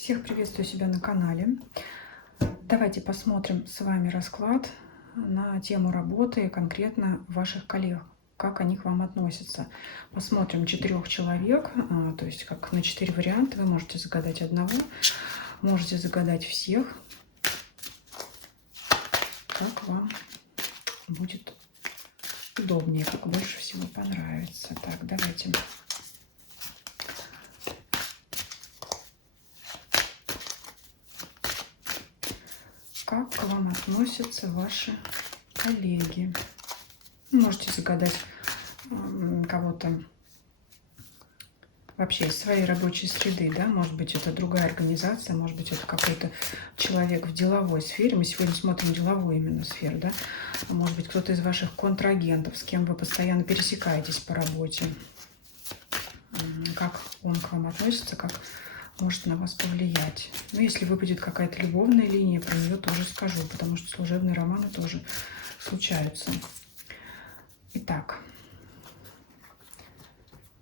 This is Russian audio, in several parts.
Всех приветствую себя на канале. Давайте посмотрим с вами расклад на тему работы, конкретно ваших коллег, как они к вам относятся. Посмотрим 4 человек, то есть как на 4 варианта. Вы можете загадать одного, можете загадать всех, как вам будет удобнее, как больше всего понравится. Так, давайте. Как к вам относятся ваши коллеги? Можете загадать кого-то вообще из своей рабочей среды, да, может быть, это другая организация, может быть, это какой-то человек в деловой сфере. Мы сегодня смотрим деловую именно сферу, да. А может быть, кто-то из ваших контрагентов, с кем вы постоянно пересекаетесь по работе. Как он к вам относится, как может на вас повлиять. Ну, если выпадет какая-то любовная линия, про нее тоже скажу, потому что служебные романы тоже случаются. Итак,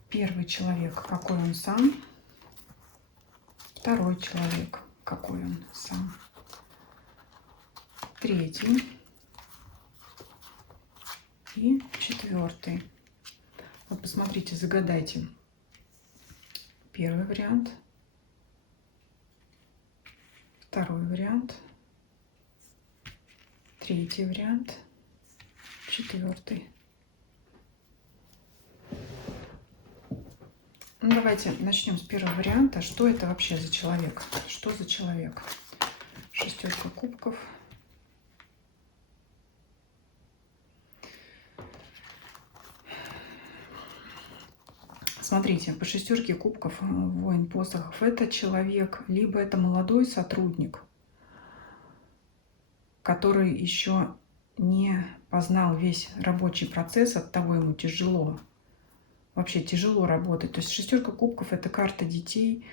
первый человек, какой он сам. Второй человек, какой он сам. Третий. И четвертый. Вот посмотрите, загадайте. Первый вариант. Второй вариант. Третий вариант. Четвертый. Ну, давайте начнем с первого варианта. Что это вообще за человек? Что за человек? Шестерка кубков. Смотрите, по шестерке кубков, воин посохов, это человек, либо это молодой сотрудник, который еще не познал весь рабочий процесс, от того ему тяжело. Вообще тяжело работать. То есть шестерка кубков — это карта детей.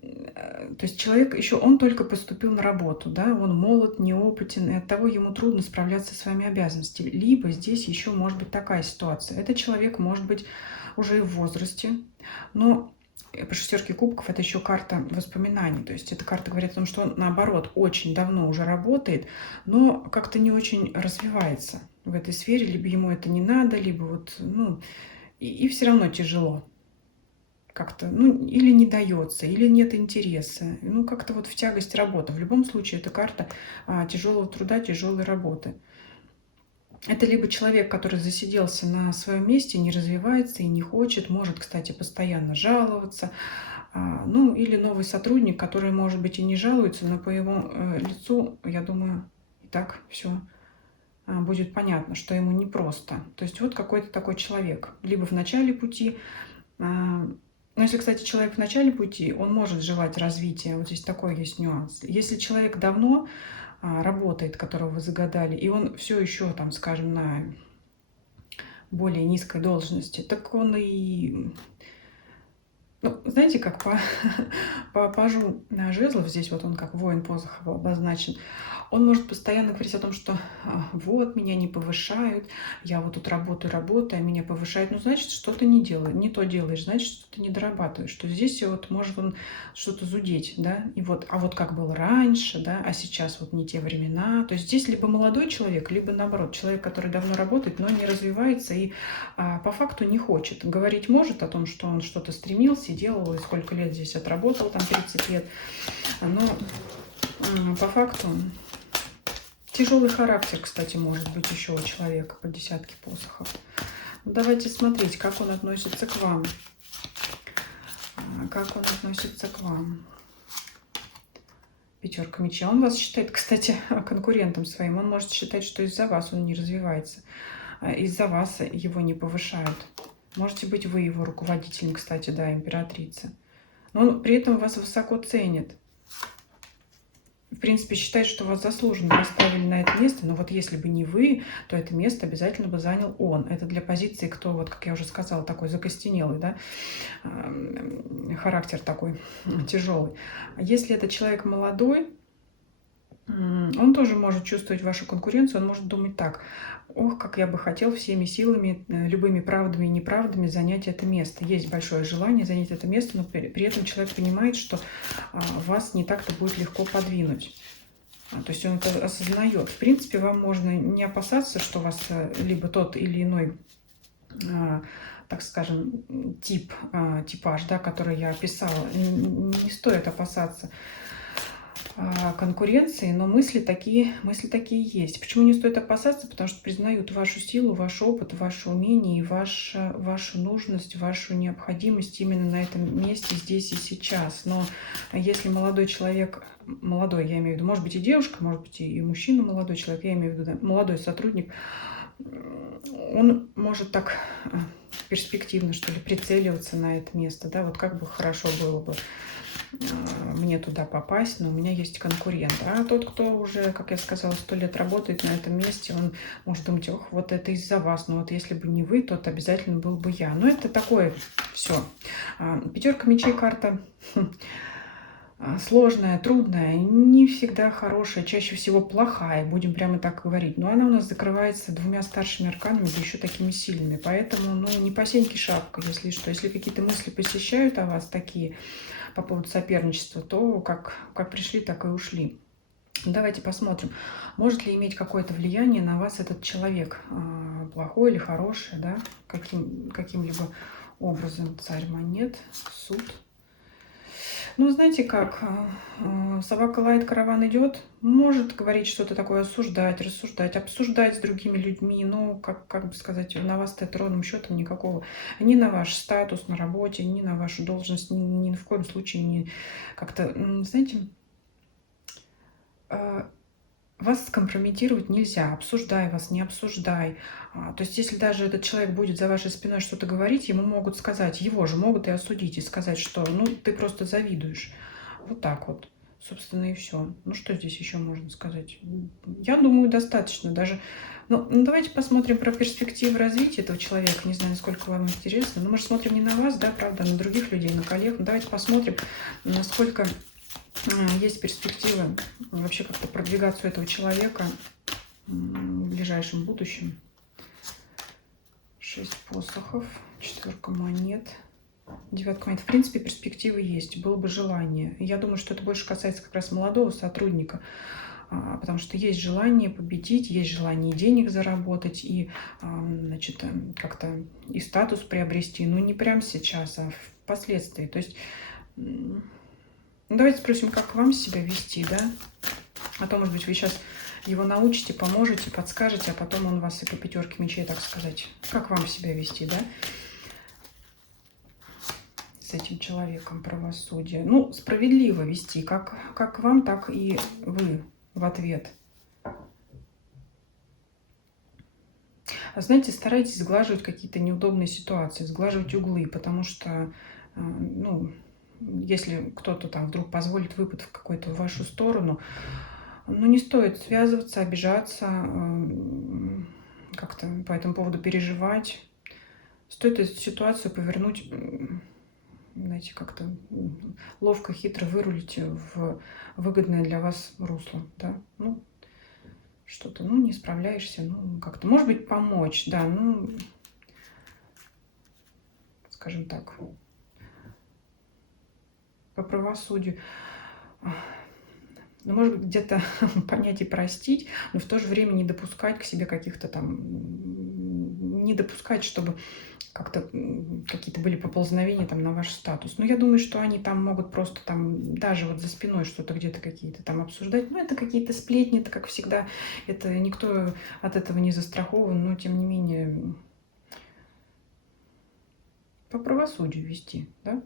То есть человек еще, он только поступил на работу, да, он молод, неопытен, и оттого ему трудно справляться со своими обязанностями. Либо здесь еще может быть такая ситуация. Этот человек может быть уже и в возрасте, но по шестерке кубков это еще карта воспоминаний. То есть эта карта говорит о том, что он, наоборот, очень давно уже работает, но как-то не очень развивается в этой сфере. Либо ему это не надо, либо вот, ну, и все равно тяжело. Как-то, ну, или не дается, или нет интереса. Ну, как-то вот в тягость работы. В любом случае, это карта тяжелого труда, тяжелой работы. Это либо человек, который засиделся на своем месте, не развивается и не хочет, может, кстати, постоянно жаловаться. Ну, или новый сотрудник, который, может быть, и не жалуется, но по его лицу, я думаю, и так все будет понятно, что ему непросто. То есть вот какой-то такой человек. Либо в начале пути. Но если, кстати, человек в начале пути, он может желать развития. Вот здесь такой есть нюанс. Если человек давно работает, которого вы загадали, и он все еще, там, скажем, на более низкой должности, так он и... Ну, знаете, как по пажу жезлов, здесь вот он как воин посохов обозначен, он может постоянно говорить о том, что вот, меня не повышают, я вот тут работаю, а меня повышают. Ну, значит, что-то не делаю, не то делаешь, значит, что ты не дорабатываешь. Что здесь вот может он что-то зудеть, да, и вот, а вот как было раньше, да, а сейчас вот не те времена. То есть здесь либо молодой человек, либо наоборот, человек, который давно работает, но не развивается и по факту не хочет. Говорить может о том, что он что-то стремился и делал, и сколько лет здесь отработал, там 30 лет, но по факту... Тяжелый характер, кстати, может быть еще у человека по десятке посохов. Давайте смотреть, как он относится к вам. Как он относится к вам. Пятерка меча. Он вас считает, кстати, конкурентом своим. Он может считать, что из-за вас он не развивается. Из-за вас его не повышают. Можете быть вы его руководителем, кстати, да, императрица. Но он при этом вас высоко ценит. В принципе, считает, что вас заслуженно поставили на это место, но вот если бы не вы, то это место обязательно бы занял он. Это для позиции, кто, вот как я уже сказала, такой закостенелый, да, характер такой тяжелый. А если это человек молодой, Он тоже может чувствовать вашу конкуренцию, он может думать так: ох, как я бы хотел всеми силами, любыми правдами и неправдами занять это место. Есть большое желание занять это место, но при этом человек понимает, что вас не так-то будет легко подвинуть. То есть он это осознает. В принципе, вам можно не опасаться, что вас либо тот или иной, так скажем, типаж, да, который я описала, не стоит опасаться конкуренции, но мысли такие есть. Почему не стоит опасаться? Потому что признают вашу силу, ваш опыт, ваше умение и вашу нужность, вашу необходимость именно на этом месте, здесь и сейчас. Но если молодой человек, молодой, я имею в виду, может быть и девушка, может быть и мужчина молодой человек, я имею в виду, да, молодой сотрудник, он может так перспективно, что ли, прицеливаться на это место, да, вот как бы хорошо было бы мне туда попасть, но у меня есть конкурент. А тот, кто уже, как я сказала, 100 лет работает на этом месте, он может думать: ох, вот это из-за вас, но вот если бы не вы, то это обязательно был бы я. Но это такое все. Пятерка мечей карта сложная, трудная, не всегда хорошая, чаще всего плохая, будем прямо так говорить. Но она у нас закрывается двумя старшими арканами, да еще такими сильными. Поэтому, ну, не по сеньке шапка, если что. Если какие-то мысли посещают о вас такие по поводу соперничества, то как пришли, так и ушли. Давайте посмотрим, может ли иметь какое-то влияние на вас этот человек, плохой или хороший, да, каким-либо образом. Царь монет, суд. Ну, знаете как, собака лает, караван идет, может говорить что-то такое, осуждать, рассуждать, обсуждать с другими людьми, но, как бы сказать, на вас-то это ровным счетом никакого, ни на ваш статус на работе, ни на вашу должность, ни в коем случае не как-то, знаете, вас скомпрометировать нельзя, обсуждай вас, не обсуждай. То есть, если даже этот человек будет за вашей спиной что-то говорить, ему могут сказать, его же могут и осудить, и сказать, что ну ты просто завидуешь. Вот так вот. Собственно, и все. Ну, что здесь еще можно сказать? Я думаю, достаточно. Даже. Ну, давайте посмотрим про перспективы развития этого человека. Не знаю, насколько вам интересно. Но мы же смотрим не на вас, да, правда, а на других людей, на коллег. Ну, давайте посмотрим, насколько есть перспективы вообще как-то продвигаться у этого человека в ближайшем будущем. 6 посохов, 4 монет, 9 монет. В принципе, перспективы есть, было бы желание. Я думаю, что это больше касается как раз молодого сотрудника, потому что есть желание победить, есть желание денег заработать и, значит, как-то и статус приобрести, но не прямо сейчас, а впоследствии. То есть давайте спросим, как вам себя вести, да? А то, может быть, вы сейчас его научите, поможете, подскажете, а потом он вас и по пятерке мечей, так сказать. Как вам себя вести, да? С этим человеком правосудие. Ну, справедливо вести, как вам, так и вы в ответ. Знаете, старайтесь сглаживать какие-то неудобные ситуации, сглаживать углы, потому что, ну, если кто-то там вдруг позволит выпад в какую-то вашу сторону, ну, не стоит связываться, обижаться, как-то по этому поводу переживать. Стоит эту ситуацию повернуть, знаете, как-то ловко, хитро вырулить в выгодное для вас русло, да. Ну, что-то, ну, не справляешься, ну, как-то, может быть, помочь, да, ну, скажем так, по правосудию. Ну, может быть, где-то понять и простить, но в то же время не допускать к себе каких-то там, не допускать, чтобы как-то какие-то были поползновения там на ваш статус. Но я думаю, что они там могут просто там даже вот за спиной что-то где-то какие-то там обсуждать. Ну, это какие-то сплетни, это как всегда, это никто от этого не застрахован, но тем не менее по правосудию вести, да?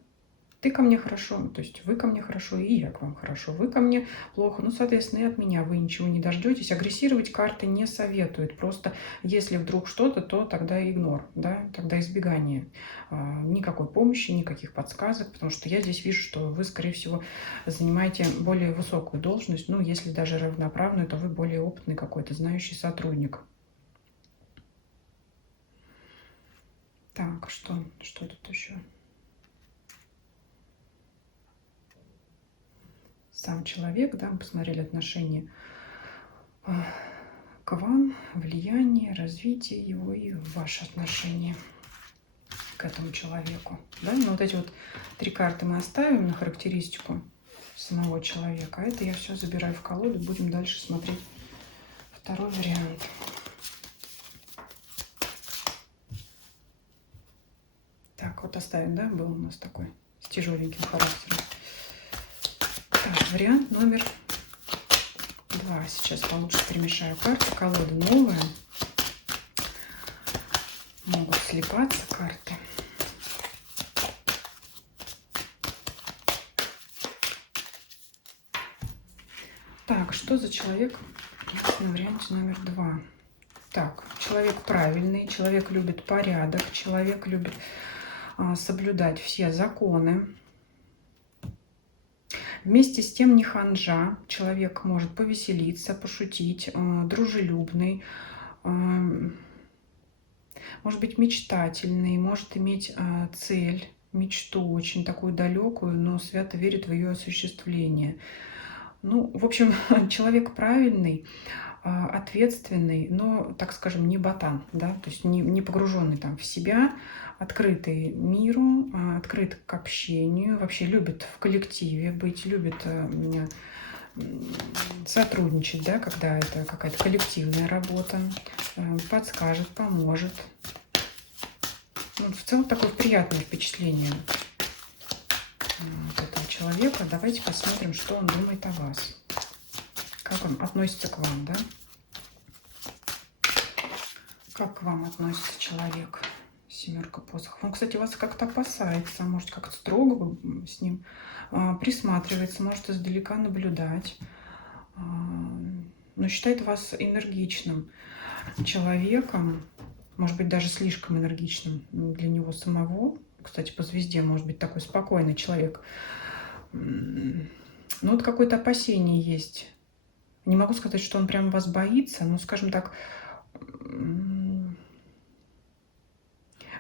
Ты ко мне хорошо, то есть вы ко мне хорошо, и я к вам хорошо. Вы ко мне плохо, ну, соответственно, и от меня вы ничего не дождетесь. Агрессировать карты не советуют. Просто если вдруг что-то, то тогда игнор, да, тогда избегание. Никакой помощи, никаких подсказок, потому что я здесь вижу, что вы, скорее всего, занимаете более высокую должность. Ну, если даже равноправную, то вы более опытный какой-то, знающий сотрудник. Так, что тут еще? сам человек, да, мы посмотрели отношения к вам, влияние, развитие его и ваши отношения к этому человеку. Да? Ну, вот эти вот 3 карты мы оставим на характеристику самого человека. А это я все забираю в колоду. Будем дальше смотреть второй вариант. Так, вот оставим, да, был у нас такой с тяжеленьким характером. Так, вариант номер 2. Сейчас получше перемешаю карты. Колода новая. Могут слипаться карты. Так, что за человек на варианте номер 2? Так, человек правильный, человек любит порядок, человек любит соблюдать все законы. Вместе с тем не ханжа, человек может повеселиться, пошутить, дружелюбный, может быть мечтательный, может иметь цель, мечту очень такую далекую, но свято верит в ее осуществление. Ну, в общем, человек правильный, ответственный, но, так скажем, не ботан, да, то есть не погруженный там в себя, открытый миру, открыт к общению, вообще любит в коллективе быть, любит сотрудничать, да, когда это какая-то коллективная работа, подскажет, поможет. Ну, в целом такое приятное впечатление от этого человека. Давайте посмотрим, что он думает о вас. Как он относится к вам, да? Как к вам относится человек? 7 посохов. Он, кстати, вас как-то опасается, может, как-то строго с ним присматривается, может издалека наблюдать, но считает вас энергичным человеком, может быть, даже слишком энергичным для него самого. Кстати, по звезде может быть такой спокойный человек. Но вот какое-то опасение есть. Не могу сказать, что он прям вас боится, но, скажем так,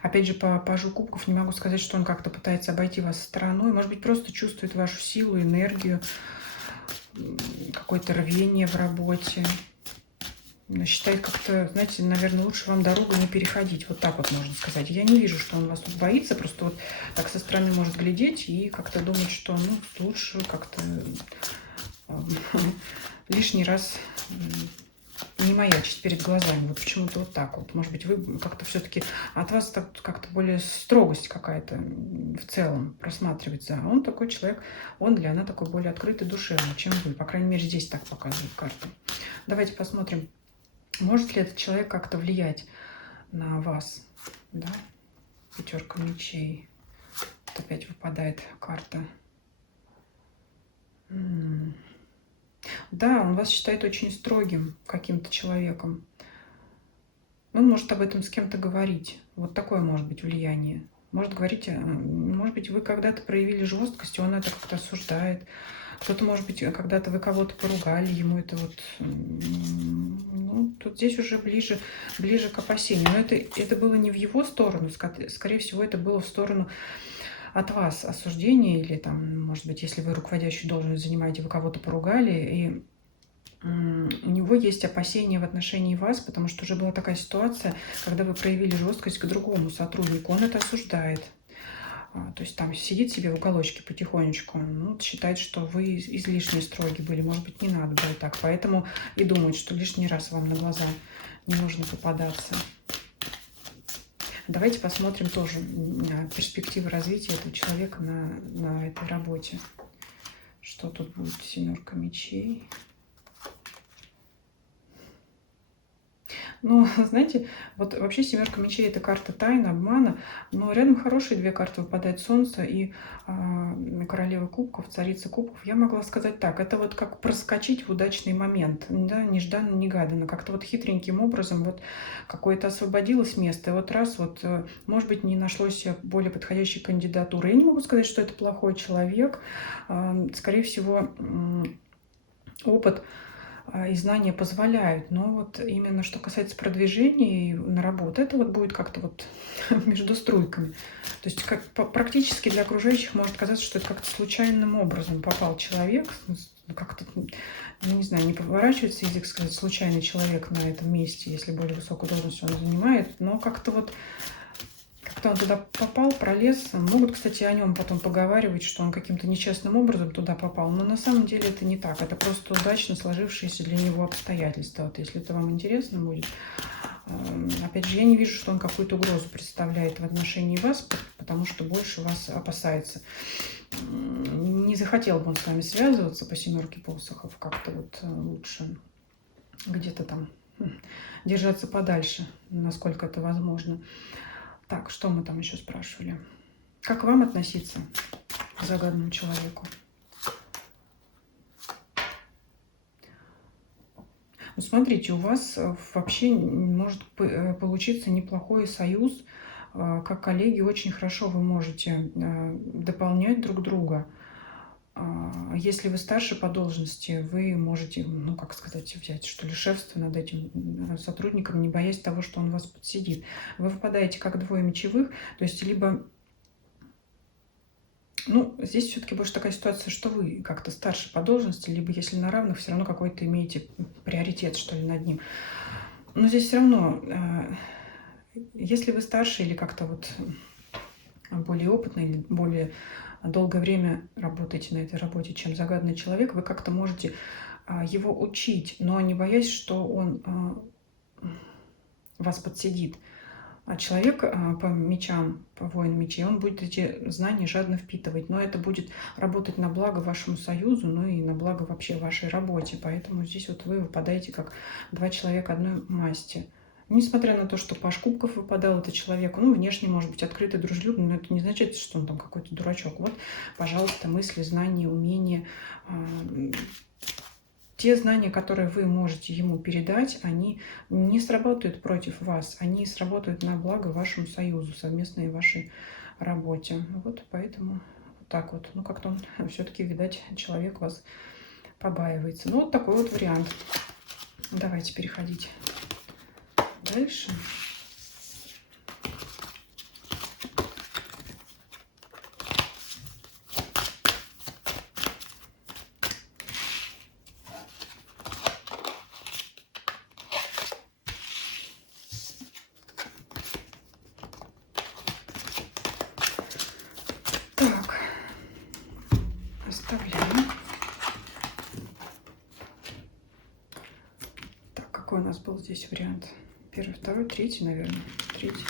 опять же, по пажу кубков не могу сказать, что он как-то пытается обойти вас стороной. Может быть, просто чувствует вашу силу, энергию, какое-то рвение в работе. Считает как-то, знаете, наверное, лучше вам дорогу не переходить. Вот так вот можно сказать. Я не вижу, что он вас тут боится. Просто вот так со стороны может глядеть и как-то думать, что ну, лучше как-то лишний раз не маячить перед глазами. Вот почему-то вот так вот. Может быть, вы как-то все-таки от вас так как-то более строгость какая-то в целом просматривается. А он такой человек, он или она такой более открытый, душевный, чем вы. По крайней мере, здесь так показывают карты. Давайте посмотрим, может ли этот человек как-то влиять на вас. Да? 5 мечей. Вот опять выпадает карта. Да, он вас считает очень строгим каким-то человеком. Он может об этом с кем-то говорить. Вот такое может быть влияние. Может говорить, может быть, вы когда-то проявили жесткость, и он это как-то осуждает. Кто-то, может быть, когда-то вы кого-то поругали, ему это вот... Ну, тут здесь уже ближе к опасению. Но это было не в его сторону, скорее всего, это было в сторону от вас осуждение, или там, может быть, если вы руководящую должность занимаете, вы кого-то поругали, и у него есть опасения в отношении вас, потому что уже была такая ситуация, когда вы проявили жесткость к другому сотруднику, он это осуждает. То есть там сидит себе в уголочке потихонечку, ну, считает, что вы излишне строги были, может быть, не надо было так, поэтому и думает, что лишний раз вам на глаза не нужно попадаться. Давайте посмотрим тоже перспективы развития этого человека на этой работе. Что тут будет? 7 мечей. Ну, знаете, вот вообще 7 мечей — это карта тайны, обмана, но рядом хорошие 2 карты выпадает: Солнце и Королева кубков, Царица кубков. Я могла сказать так: это вот как проскочить в удачный момент, да, нежданно-негаданно, как-то вот хитреньким образом вот какое-то освободилось место, и вот раз вот, может быть, не нашлось более подходящей кандидатуры. Я не могу сказать, что это плохой человек, скорее всего, опыт и знания позволяют. Но вот именно что касается продвижения на работу, это вот будет как-то вот между струйками. То есть практически для окружающих может казаться, что это как-то случайным образом попал человек, как-то, ну, не знаю, не поворачивается язык сказать случайный человек на этом месте, если более высокую должность он занимает, но как-то вот как-то он туда попал, пролез. Могут, кстати, о нем потом поговаривать, что он каким-то нечестным образом туда попал. Но на самом деле это не так. Это просто удачно сложившиеся для него обстоятельства. Вот если это вам интересно будет. Опять же, я не вижу, что он какую-то угрозу представляет в отношении вас, потому что больше вас опасается. Не захотел бы он с вами связываться по 7 посохов. Как-то вот лучше где-то там держаться подальше, насколько это возможно. Так, что мы там еще спрашивали? Как вам относиться к загаданному человеку? Ну, смотрите, у вас вообще может получиться неплохой союз. Как коллеги очень хорошо вы можете дополнять друг друга. Если вы старше по должности, вы можете, ну, как сказать, взять, что ли, шефство над этим сотрудником, не боясь того, что он вас подсидит. Вы выпадаете как двое мечевых, то есть либо... Ну, здесь все-таки больше такая ситуация, что вы как-то старше по должности, либо если на равных, все равно какой-то имеете приоритет, что ли, над ним. Но здесь все равно, если вы старше или как-то вот более опытный, или более долгое время работаете на этой работе, чем загаданный человек, вы как-то можете его учить, но не боясь, что он вас подсидит. А человек по мечам, по воину мечей, он будет эти знания жадно впитывать, но это будет работать на благо вашему союзу, ну и на благо вообще вашей работе. Поэтому здесь вот вы выпадаете как два человека одной масти. Несмотря на то, что паж кубков выпадал это человеку, ну, внешне, может быть, открытый, дружелюбный, но это не значит, что он там какой-то дурачок. Вот, пожалуйста, мысли, знания, умения. Те знания, которые вы можете ему передать, они не сработают против вас, они сработают на благо вашему союзу, совместной вашей работе. Вот поэтому вот так вот. Ну, как-то он все-таки, видать, человек вас побаивается. Ну, вот такой вот вариант. Давайте переходить дальше. Так, оставляем. Так, какой у нас был здесь вариант? Первый, второй, третий, наверное. Третий.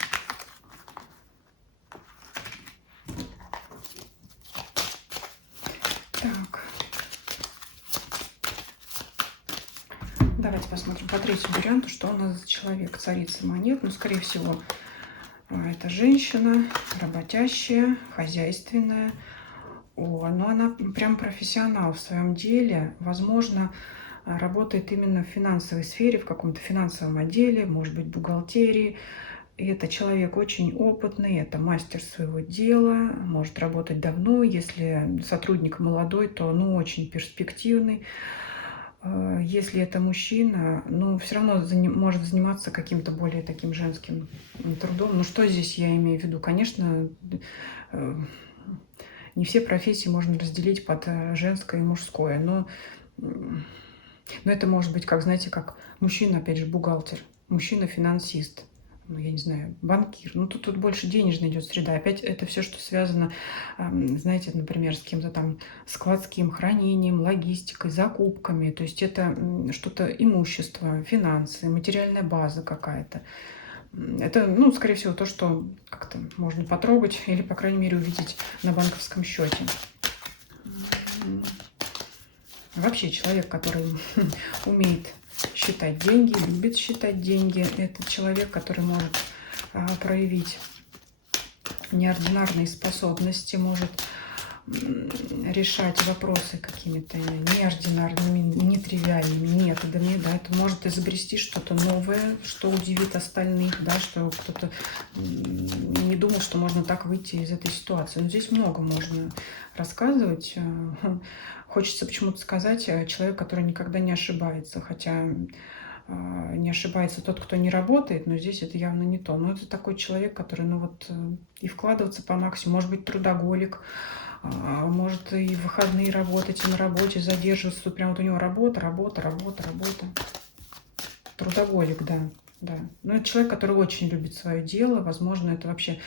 Так. Давайте посмотрим по третьему варианту, что у нас за человек. Царица монет. Ну, скорее всего, это женщина, работящая, хозяйственная. Но она прям профессионал в своем деле. Возможно, работает именно в финансовой сфере, в каком-то финансовом отделе, может быть, бухгалтерии. И это человек очень опытный, это мастер своего дела, может работать давно. Если сотрудник молодой, то очень перспективный. Если это мужчина, все равно может заниматься каким-то более таким женским трудом. Ну, что здесь я имею в виду? Конечно, не все профессии можно разделить под женское и мужское, но это может быть, как, знаете, как мужчина, опять же, бухгалтер, мужчина-финансист, я не знаю, банкир. Тут больше денежная идет среда. Опять это все, что связано, знаете, например, с кем-то там складским хранением, логистикой, закупками. То есть это что-то имущество, финансы, материальная база какая-то. Это, скорее всего, то, что как-то можно потрогать или, по крайней мере, увидеть на банковском счете. Вообще человек, который умеет считать деньги, любит считать деньги, это человек, который может проявить неординарные способности, может решать вопросы какими-то неординарными, нетривиальными методами, да, это может изобрести что-то новое, что удивит остальных, да, что кто-то не думал, что можно так выйти из этой ситуации. Но здесь много можно рассказывать. хочется почему-то сказать, человек, который никогда не ошибается, хотя не ошибается тот, кто не работает, но здесь это явно не то. Но это такой человек, который, ну вот, и вкладываться по максимуму, может быть, трудоголик, может и в выходные работать, и на работе задерживаться. Тут прям вот у него работа, работа, работа, работа. Трудоголик, да, да. Но это человек, который очень любит свое дело. Возможно, это вообще,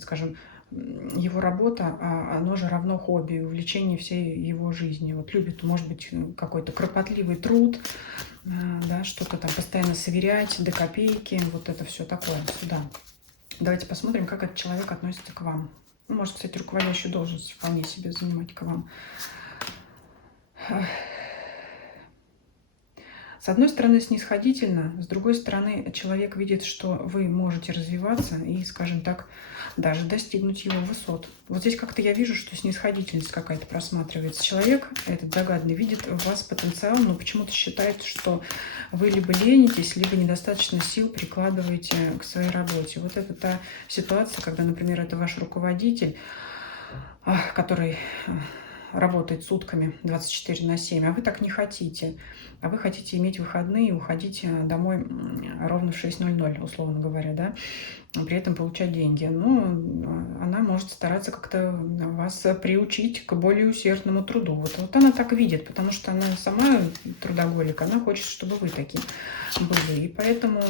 скажем, его работа, оно же равно хобби, увлечение всей его жизни. Вот любит, может быть, какой-то кропотливый труд, да, что-то там постоянно сверять до копейки, вот это все такое сюда. Давайте посмотрим, как этот человек относится к вам. Ну, может, кстати, руководящую должность вполне себе занимать к вам. С одной стороны, снисходительно, с другой стороны, человек видит, что вы можете развиваться и, скажем так, даже достигнуть его высот. Вот здесь как-то я вижу, что снисходительность какая-то просматривается. Человек, этот загадный, видит в вас потенциал, но почему-то считает, что вы либо ленитесь, либо недостаточно сил прикладываете к своей работе. Вот это та ситуация, когда, например, это ваш руководитель, который работает сутками 24/7, а вы так не хотите. А вы хотите иметь выходные и уходить домой ровно в 6:00, условно говоря, да, при этом получать деньги. Но она может стараться как-то вас приучить к более усердному труду. Вот она так видит, потому что она сама трудоголик, она хочет, чтобы вы такие были. И поэтому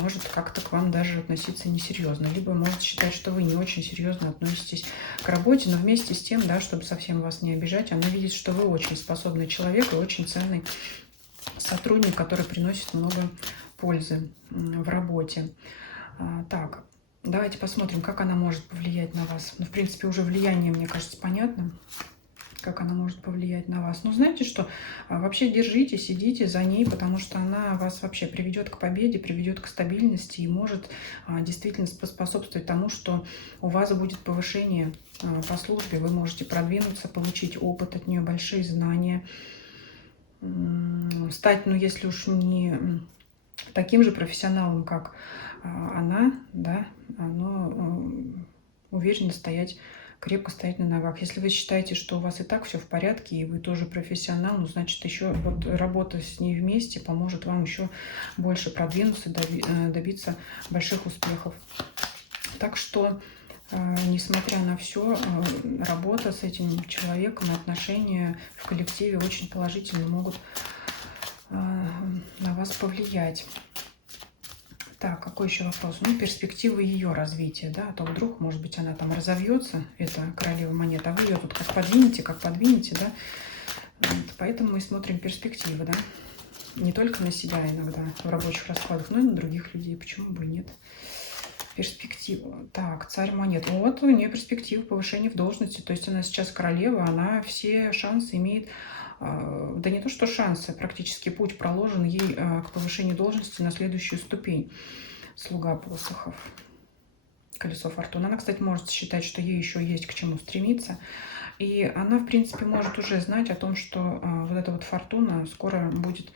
может как-то к вам даже относиться несерьезно. Либо может считать, что вы не очень серьезно относитесь к работе, но вместе с тем, да, чтобы совсем вас не обижать, она видит, что вы очень способный человек и очень ценный сотрудник, который приносит много пользы в работе. Так, давайте посмотрим, как она может повлиять на вас. Ну, в принципе, уже влияние, мне кажется, понятно, как она может повлиять на вас. Ну, знаете что, вообще держитесь, идите за ней, потому что она вас вообще приведет к победе, приведет к стабильности и может действительно способствовать тому, что у вас будет повышение по службе, вы можете продвинуться, получить опыт от нее, большие знания, стать, ну, если уж не таким же профессионалом, как она, да, но уверенно стоять, крепко стоять на ногах. Если вы считаете, что у вас и так все в порядке, и вы тоже профессионал, ну, значит, еще вот работа с ней вместе поможет вам еще больше продвинуться, добиться больших успехов. Так что, несмотря на все, работа с этим человеком, отношения в коллективе очень положительно могут на вас повлиять. Так, какой еще вопрос? Ну, перспективы ее развития, да, а то вдруг, может быть, она там разовьется, это королева монет, а вы ее тут как подвинете, да, вот, поэтому мы смотрим перспективы, да, не только на себя иногда в рабочих раскладах, но и на других людей, почему бы и нет. Перспектива. Так, царь монет. Вот у нее перспектива повышения в должности, то есть она сейчас королева, она все шансы имеет. Да не то, что шансы, практически путь проложен ей к повышению должности на следующую ступень. Слуга посохов. Колесо фортуны. Она, кстати, может считать, что ей еще есть к чему стремиться. И она, в принципе, может уже знать о том, что вот эта вот фортуна скоро будет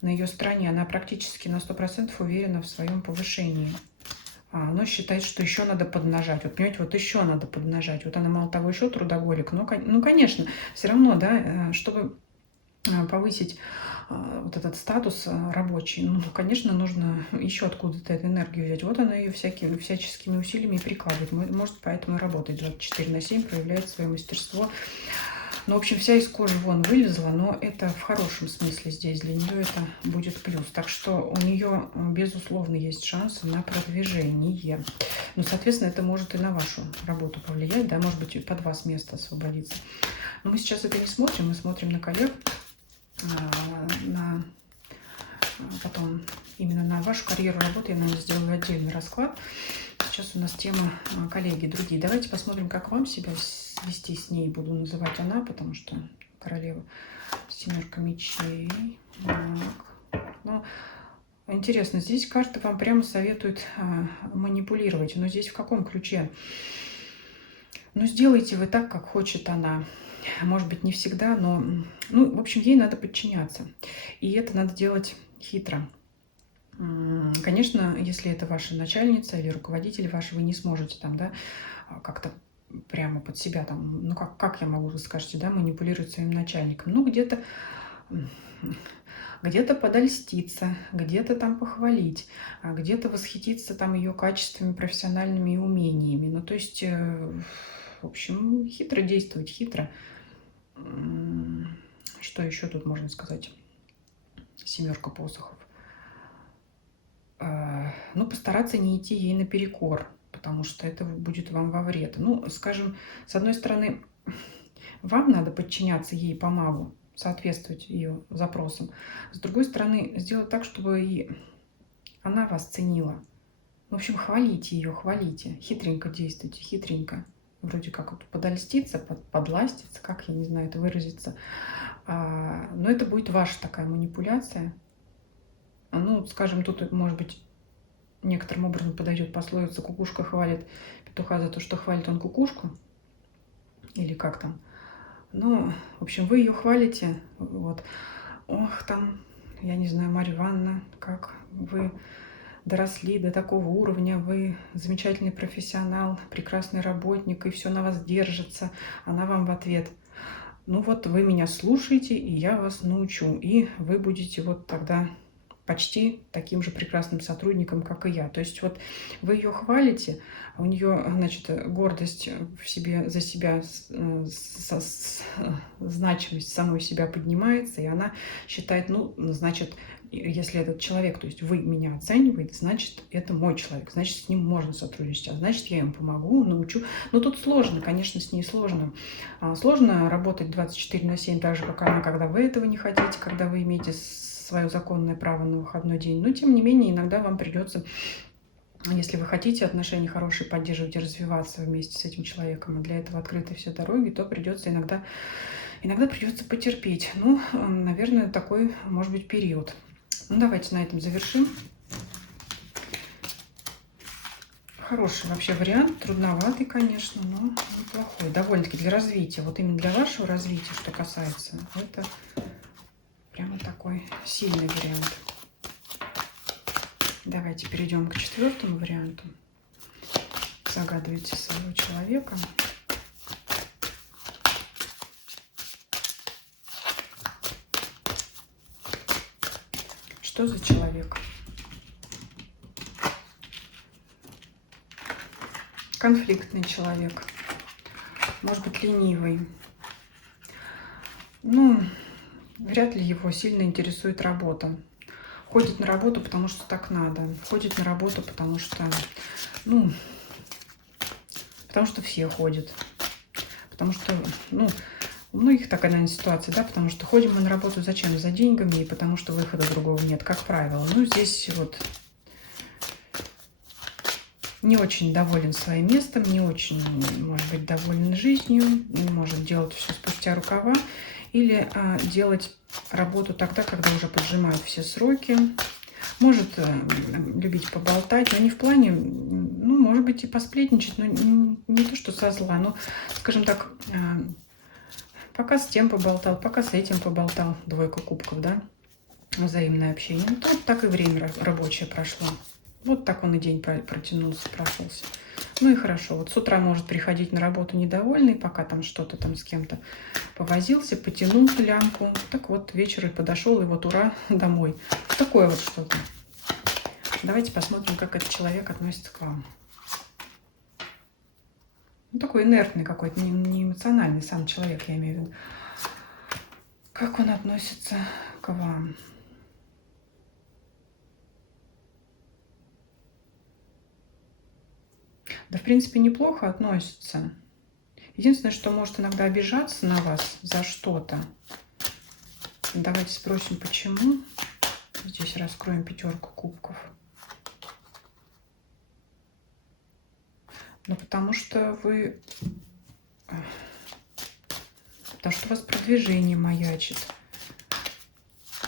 на ее стороне. Она практически на 100% уверена в своем повышении. Но считает, что еще надо поднажать. Вот, понимаете, вот еще надо поднажать. Вот она, мало того, еще трудоголик. Ну, конечно, все равно, да, чтобы повысить вот этот статус рабочий, ну, конечно, нужно еще откуда-то эту энергию взять. Вот она ее всяческими усилиями прикладывает. Может, поэтому и работает 24/7, проявляет свое мастерство. Ну, в общем, вся из кожи вон вылезла, но это в хорошем смысле здесь. Для нее это будет плюс. Так что у нее, безусловно, есть шансы на продвижение. Ну, соответственно, это может и на вашу работу повлиять, да, может быть, и под вас место освободится. Но мы сейчас это не смотрим, мы смотрим на коллег, потом именно на вашу карьеру работы. Я, наверное, сделаю отдельный расклад. Сейчас у нас тема коллеги другие. Давайте посмотрим, как вам себя вести с ней. Буду называть она, потому что королева, 7 мечей. Так. Ну, интересно, здесь карта вам прямо советует манипулировать. Но здесь в каком ключе? Ну, сделайте вы так, как хочет она. Может быть, не всегда, но, ну, в общем, ей надо подчиняться. И это надо делать хитро. Конечно, если это ваша начальница или руководитель ваш, вы не сможете там, да, как-то прямо под себя там, ну как я могу, вы скажете, да, манипулировать своим начальником? Ну, где-то подольститься, где-то там похвалить, а где-то восхититься там ее качествами профессиональными и умениями. Ну, то есть, в общем, хитро действовать, хитро. Что еще тут можно сказать? Семерка посохов. Ну, постараться не идти ей наперекор, потому что это будет вам во вред. Ну, скажем, с одной стороны, вам надо подчиняться ей по магу, соответствовать ее запросам. С другой стороны, сделать так, чтобы и она вас ценила. В общем, хвалите ее, хвалите. Хитренько действуйте, хитренько. Вроде как вот подольститься, подластиться, как, я не знаю, это выразиться. Но это будет ваша такая манипуляция. Ну, скажем, тут, может быть, некоторым образом подойдет пословица «кукушка хвалит петуха за то, что хвалит он кукушку». Или как там. Ну, в общем, вы ее хвалите. Вот. Ох, там, я не знаю, Марья Ивановна, как вы доросли до такого уровня, вы замечательный профессионал, прекрасный работник, и все на вас держится. Она вам в ответ: ну вот вы меня слушаете, и я вас научу, и вы будете вот тогда почти таким же прекрасным сотрудником, как и я. То есть вот вы ее хвалите, а у нее, значит, гордость в себе, за себя, значимость самой себя поднимается, и она считает, ну, значит, если этот человек, то есть вы меня оцениваете, значит, это мой человек, значит, с ним можно сотрудничать, а значит, я ему помогу, научу. Но тут сложно, конечно, с ней сложно. Сложно работать 24/7, так же, как она, когда вы этого не хотите, когда вы имеете свое законное право на выходной день. Но, тем не менее, иногда вам придется, если вы хотите отношения хорошие поддерживать и развиваться вместе с этим человеком, и для этого открыты все дороги, то придется иногда придется потерпеть. Ну, наверное, такой может быть период. Ну, давайте на этом завершим. Хороший вообще вариант, трудноватый, конечно, но неплохой. Довольно-таки для развития, вот именно для вашего развития, что касается, это прямо такой сильный вариант. Давайте перейдем к четвертому варианту. Загадывайте своего человека. Что за человек? Конфликтный человек. Может быть, ленивый. Ну, вряд ли его сильно интересует работа. Ходит на работу, потому что так надо. Ходит на работу, потому что, ну, потому что все ходят. Потому что, ну, у многих такая, наверное, ситуация, да, потому что ходим мы на работу зачем? За деньгами и потому что выхода другого нет, как правило. Ну, здесь вот не очень доволен своим местом, не очень, может быть, доволен жизнью, не может делать все спустя рукава или делать работу тогда, когда уже поджимают все сроки. Может любить поболтать, но не в плане, ну, может быть, и посплетничать, но не то, что со зла, но, скажем так, пока с тем поболтал, пока с этим поболтал, двойка кубков, да, взаимное общение. Ну, так и время рабочее прошло. Вот так он и день протянулся, прошелся. Ну и хорошо. Вот с утра может приходить на работу недовольный, пока там что-то там с кем-то повозился, потянул лямку. Так вот, вечер и подошел, и вот ура, домой. Такое вот что-то. Давайте посмотрим, как этот человек относится к вам. Ну, такой инертный какой-то, не эмоциональный сам человек, я имею в виду. Как он относится к вам? Да, в принципе, неплохо относится. Единственное, что может иногда обижаться на вас за что-то. Давайте спросим, почему. Здесь раскроем пятерку кубков. Ну, потому что у вас продвижение маячит.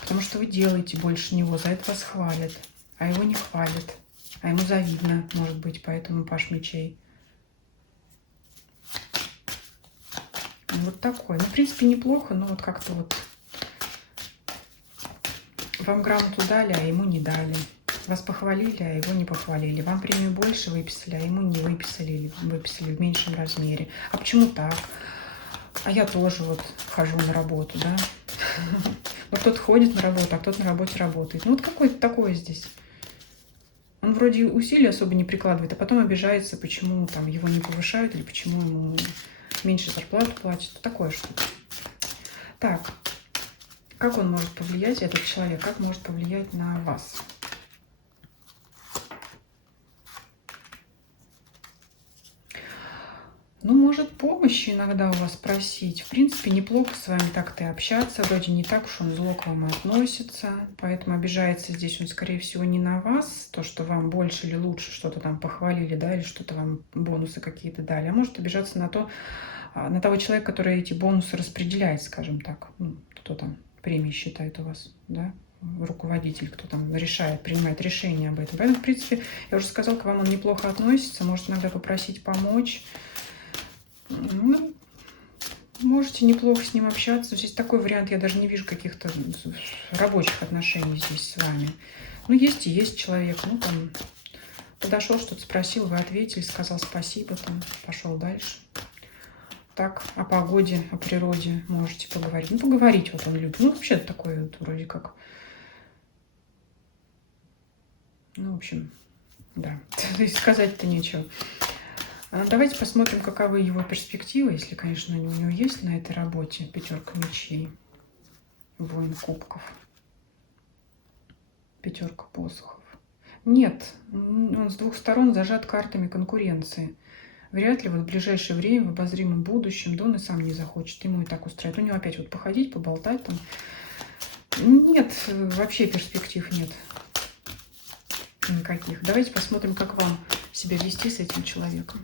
Потому что вы делаете больше него, за это вас хвалят. А его не хвалят. А ему завидно, может быть, поэтому паш мечей. Вот такой. Ну, в принципе, неплохо, но вот как-то вот вам грамоту дали, а ему не дали. Вас похвалили, а его не похвалили. Вам премию больше выписали, а ему не выписали или выписали в меньшем размере. А почему так? А я тоже вот хожу на работу, да? Вот кто-то ходит на работу, а кто-то на работе работает. Ну вот какое-то такое здесь. Он вроде усилий особо не прикладывает, а потом обижается, почему там его не повышают или почему ему меньше зарплату платят. Такое что-то. Так, как он может повлиять, этот человек, как может повлиять на вас? Ну, может, помощи иногда у вас просить. В принципе, неплохо с вами так-то и общаться. Вроде не так уж он зло к вам и относится. Поэтому обижается здесь он, скорее всего, не на вас. То, что вам больше или лучше что-то там похвалили, да, или что-то вам бонусы какие-то дали. А может обижаться на на того человека, который эти бонусы распределяет, скажем так. Ну, кто там премии считает у вас, да? Руководитель, кто там решает, принимает решение об этом. Поэтому, в принципе, я уже сказала, к вам он неплохо относится. Может иногда попросить помочь. Ну, можете неплохо с ним общаться. Здесь такой вариант, я даже не вижу каких-то рабочих отношений здесь с вами. Ну, есть и есть человек. Ну, там, подошел, что-то спросил, вы ответили, сказал спасибо, там, пошел дальше. Так, о погоде, о природе можете поговорить. Ну, поговорить вот он любит. Ну, вообще такой вот вроде как. Ну, в общем, да. Сказать-то нечего. Давайте посмотрим, каковы его перспективы, если, конечно, они у него есть на этой работе. Пятерка мечей, воин кубков, пятерка посохов. Нет, он с двух сторон зажат картами конкуренции. Вряд ли вот в ближайшее время, в обозримом будущем, да он и сам не захочет. Ему и так устраивает. У него опять вот походить, поболтать там. Нет, вообще перспектив нет никаких. Давайте посмотрим, как вам себя вести с этим человеком.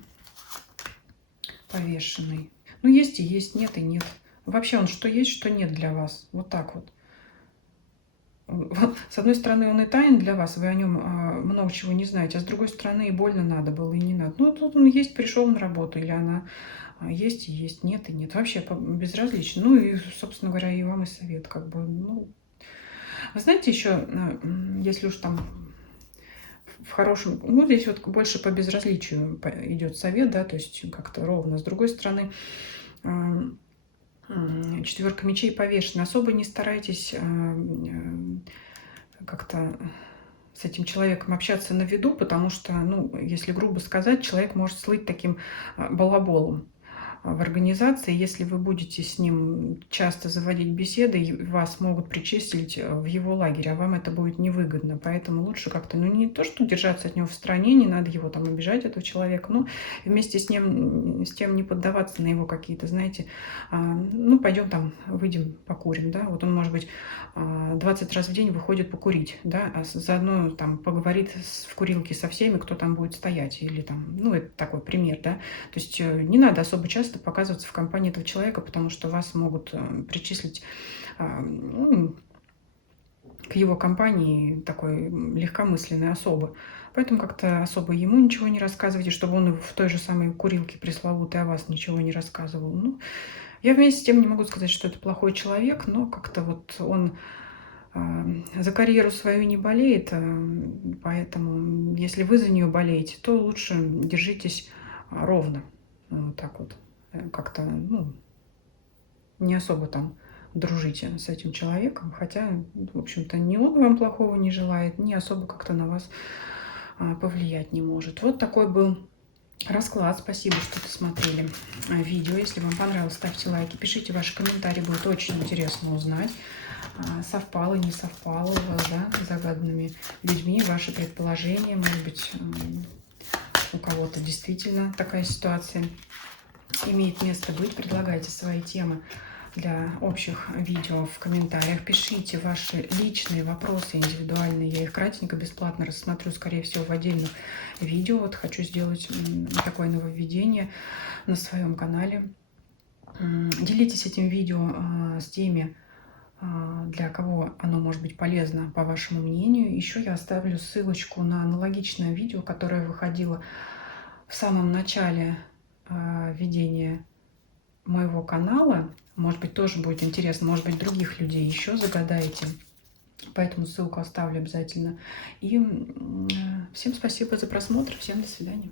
Повешенный. Ну, есть и есть, нет и нет. Вообще он что есть, что нет для вас. Вот так вот. С одной стороны, он и таин для вас, вы о нем много чего не знаете, а с другой стороны, и больно надо было, и не надо. Ну, тут он есть, пришел на работу, или она есть и есть, нет и нет. Вообще безразлично. Ну, и, собственно говоря, и вам и совет, как бы, ну... Вы знаете, еще, если уж там в хорошем... Ну, здесь вот больше по безразличию идет совет, да, то есть как-то ровно. С другой стороны, четверка мечей повешена. Особо не старайтесь как-то с этим человеком общаться на виду, потому что, ну, если грубо сказать, человек может слыть таким балаболом в организации. Если вы будете с ним часто заводить беседы, вас могут причислить в его лагерь, а вам это будет невыгодно. Поэтому лучше как-то, ну, не то, что держаться от него в стороне, не надо его там обижать, этого человека, но вместе с тем не поддаваться на его какие-то, знаете, ну, пойдем там, выйдем, покурим, да, вот он, может быть, 20 раз в день выходит покурить, да, а заодно там поговорит в курилке со всеми, кто там будет стоять, или там, ну, это такой пример, да, то есть не надо особо часто показываться в компании этого человека, потому что вас могут причислить ну, к его компании такой легкомысленной особы. Поэтому как-то особо ему ничего не рассказывайте, чтобы он в той же самой курилке пресловутой о вас ничего не рассказывал. Ну, я вместе с тем не могу сказать, что это плохой человек, но как-то вот он за карьеру свою не болеет, поэтому если вы за нее болеете, то лучше держитесь ровно. Вот так вот. Как-то, ну, не особо там дружите с этим человеком, хотя, в общем-то, ни он вам плохого не желает, ни особо как-то на вас повлиять не может. Вот такой был расклад. Спасибо, что досмотрели видео. Если вам понравилось, ставьте лайки, пишите ваши комментарии, будет очень интересно узнать, совпало, не совпало, да, с загаданными людьми, ваши предположения, может быть, у кого-то действительно такая ситуация имеет место быть. Предлагайте свои темы для общих видео в комментариях. Пишите ваши личные вопросы, индивидуальные. Я их кратенько, бесплатно рассмотрю, скорее всего, в отдельных видео. Вот хочу сделать такое нововведение на своем канале. Делитесь этим видео с теми, для кого оно может быть полезно, по вашему мнению. Еще я оставлю ссылочку на аналогичное видео, которое выходило в самом начале ведения моего канала. Может быть, тоже будет интересно, может быть, других людей еще загадаете. Поэтому ссылку оставлю обязательно. И всем спасибо за просмотр. Всем до свидания.